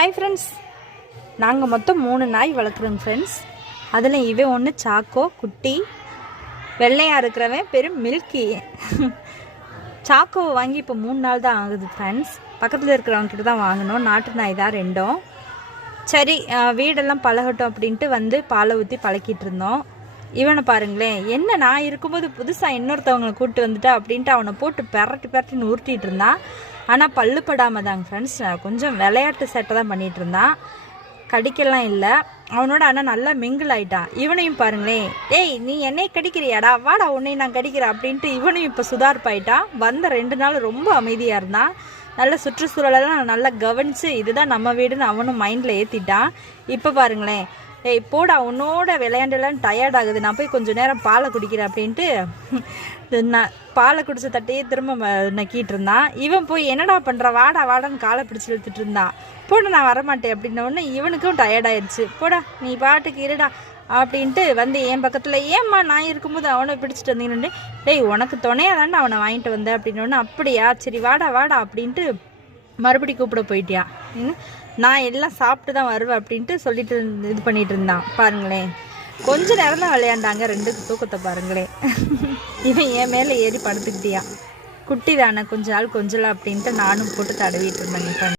Hi friends, நாங்கள் மொத்தம் 3 நாய் வளர்க்குறோங்க ஃப்ரெண்ட்ஸ். அதில் இவன் ஒன்று சாக்கோ குட்டி, வெள்ளையாக இருக்கிறவன் பெரும் மில்கி. சாக்கோவை வாங்கி இப்போ 3 நாள் தான் ஆகுது ஃப்ரெண்ட்ஸ். பக்கத்தில் இருக்கிறவங்ககிட்ட தான் வாங்கினோம். நாட்டு நாய் தான் ரெண்டும். சரி, வீடெல்லாம் பழகட்டும் அப்படின்ட்டு வந்து பாலை ஊற்றி பழக்கிட்டு இருந்தோம். இவனை பாருங்களேன், என்ன நான் இருக்கும்போது புதுசாக இன்னொருத்தவங்களை கூப்பிட்டு வந்துட்டா அப்படின்ட்டு அவனை போட்டு பெரட்டின்னு உருட்டிகிட்டு இருந்தான். ஆனால் பல்லு படாமல் தாங்க ஃப்ரெண்ட்ஸ், கொஞ்சம் விளையாட்டு சேட்டை தான் பண்ணிகிட்டு இருந்தான். கடிக்கலாம் இல்லை அவனோட. ஆனால் நல்லா மிங்கிள் ஆகிட்டான். இவனையும் பாருங்களேன், ஏய் நீ என்னை கடிக்கிறியாடா, வாடா உன்னை நான் கடிக்கிறேன் அப்படின்ட்டு இவனையும் இப்போ சுதார்ப்பாயிட்டான். வந்த 2 நாள் ரொம்ப அமைதியாக இருந்தான். நல்ல சுற்றுச்சூழலெல்லாம் நல்லா கவனித்து இதுதான் நம்ம வீடுன்னு அவனும் மைண்டில் ஏற்றிட்டான். இப்போ பாருங்களேன், ஏய் போடா உன்னோட விளையாண்டுலாம் டயர்ட் ஆகுது, நான் போய் கொஞ்சம் நேரம் பாலை குடிக்கிறேன் அப்படின்ட்டு நான் பாலை குடிச்ச தட்டையே திரும்ப நக்கிட்டு இருந்தான். இவன் போய் என்னடா பண்ணுற, வாடா வாடான்னு காலை பிடிச்சி இழுத்துட்டு இருந்தான். போட நான் வரமாட்டேன் அப்படின்னோடனே இவனுக்கும் டயர்ட் ஆயிடுச்சு. போடா நீ பாட்டுக்கு இருடா அப்படின்ட்டு வந்து என் பக்கத்தில், ஏம்மா நான் இருக்கும்போது அவனை பிடிச்சிட்டு வந்தீங்கன்னு, டேய் உனக்கு துணையாக தானே அவனை வாங்கிட்டு வந்தேன் அப்படின்னோடனே, அப்படியா சரி வாடா வாடா அப்படின்ட்டு மறுபடி கூப்பிட போயிட்டியா, நான் எல்லாம் சாப்பிட்டு தான் வருவேன் அப்படின்ட்டு சொல்லிட்டு இது பண்ணிட்டு இருந்தான். பாருங்களேன், கொஞ்ச நேரம் தான் விளையாண்டாங்க. 2 தூக்கத்தை பாருங்களேன். இவன் என் மேலே ஏறி படுத்துக்கிட்டியா, குட்டி தானே கொஞ்ச நாள் கொஞ்சலாம் அப்படின்ட்டு நானும் போட்டு தடவிட்டு இருந்தேங்க.